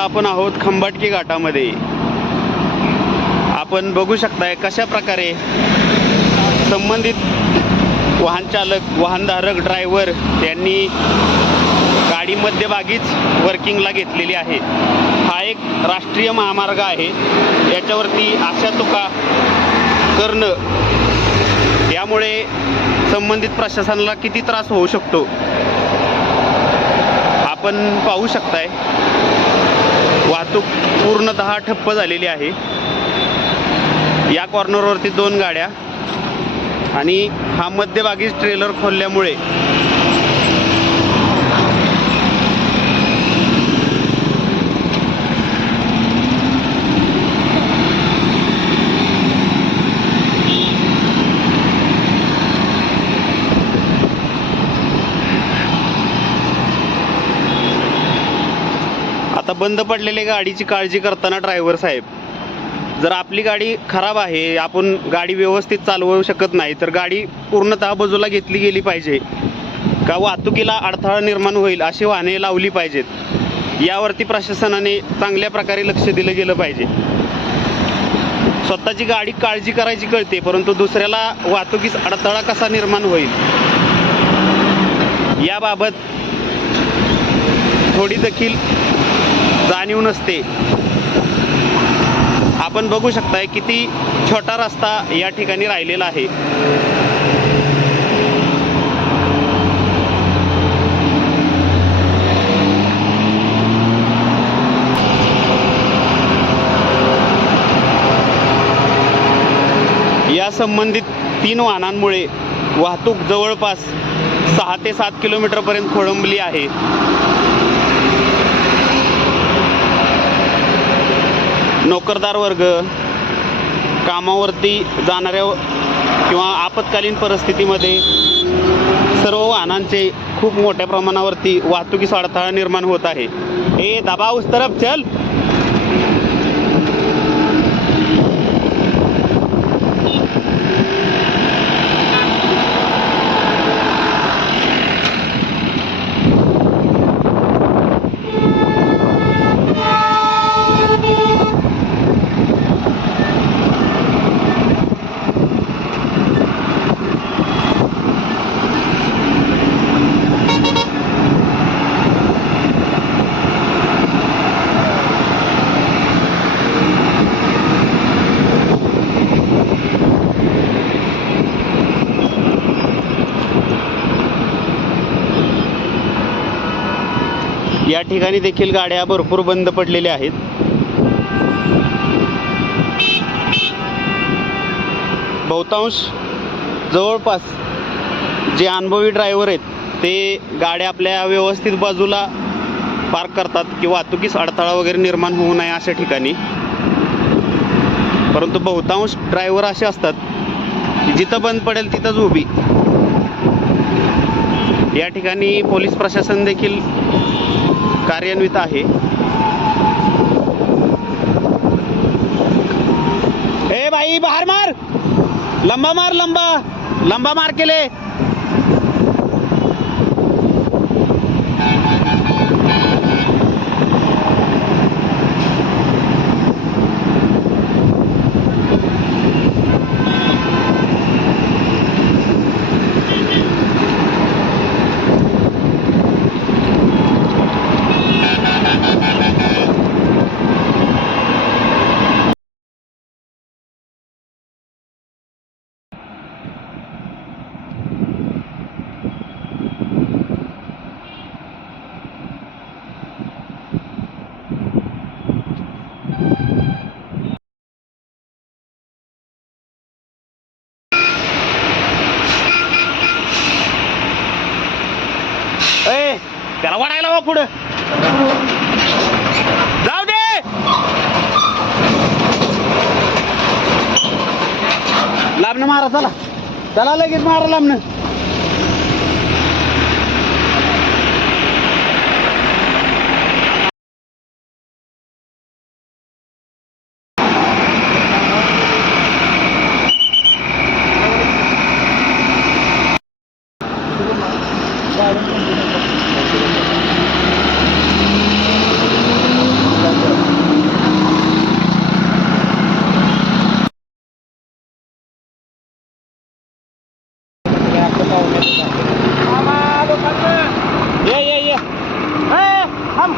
आता आपण आहोत खंबाटकी घाटामध्ये. आपण बघू शकताय कशा प्रकारे संबंधित वाहन चालक, वाहनधारक, ड्रायव्हर यांनी गाडी मध्यभागीच वर्किंगला घेतलेली आहे. हा एक राष्ट्रीय महामार्ग आहे. याच्यावरती अशा चुका करणं यामुळे संबंधित प्रशासनाला किती त्रास होऊ शकतो आपण पाहू शकताय. वाहतूक पूर्णतः ठप्प झालेली आहे. या कॉर्नरवरती 2 गाड्या आणि हा मध्यभागीच ट्रेलर खोलल्यामुळे आता बंद पडलेल्या गाडीची काळजी करताना ड्रायव्हर साहेब, जर आपली गाडी खराब आहे, आपण गाडी व्यवस्थित चालवू शकत नाही, तर गाडी पूर्णतः बाजूला घेतली गेली पाहिजे का वाहतुकीला अडथळा निर्माण होईल अशी वाहने लावली पाहिजेत. यावरती प्रशासनाने चांगल्या प्रकारे लक्ष दिलं गेलं पाहिजे. स्वतःची गाडी काळजी करायची कळते, परंतु दुसऱ्याला वाहतुकीस अडथळा कसा निर्माण होईल याबाबत थोडी देखील जाणीव नसते. आपण बघू शकताय किती छोटा रस्ता या ठिकाणी राहिलेला आहे. या संबंधित 3 वाहनांमुळे वाहतूक जवळपास 6 ते 7 किलोमीटरपर्यंत खोळंबली आहे. नोकरदार वर्ग, कामावरती जाणाऱ्या किंवा आपत्कालीन परिस्थितीमध्ये सर्व वाहनांचे खूप मोठ्या प्रमाणावरती वाहतुकीस अडथळा निर्माण होत आहे. ए दबाव उस तरफ चल. या ठिकाणी देखील गाड्या भरपूर बंद पडलेल्या आहेत. बहुतांश जवळपास जे अनुभवी ड्रायव्हर आहेत ते गाड्या आपल्या व्यवस्थित बाजूला पार्क करतात की वाहतुकीस अडथळा वगैरे निर्माण होऊ नये अशा ठिकाणी. परंतु बहुतांश ड्रायव्हर असे असतात की जिथं बंद पडेल तिथंच उभी. या ठिकाणी पोलीस प्रशासन देखील कार्यान्वित आहे. ए भाई बाहर मार, लंबा मार, लंबा मार के ले. त्याला वाढायला वा पुढं जाऊ दे. लांबनं मारा, चला लगेच मारा लांबनं. ये थांब.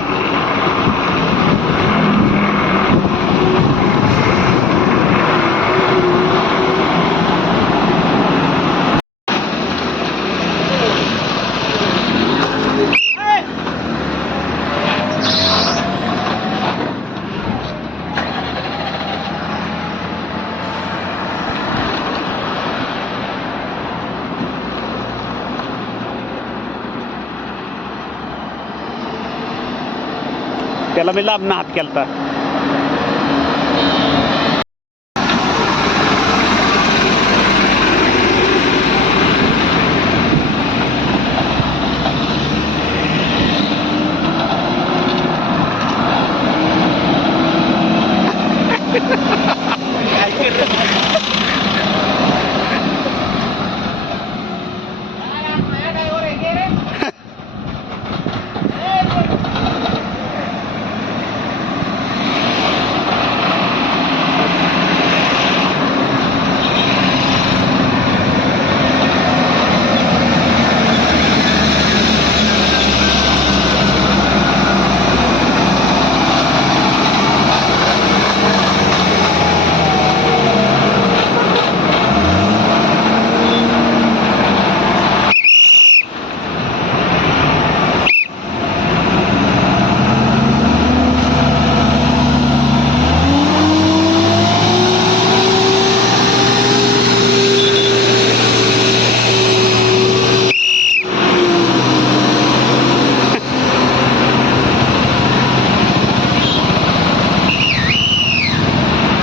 त्याला मी लांबनं हात केलता.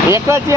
एकच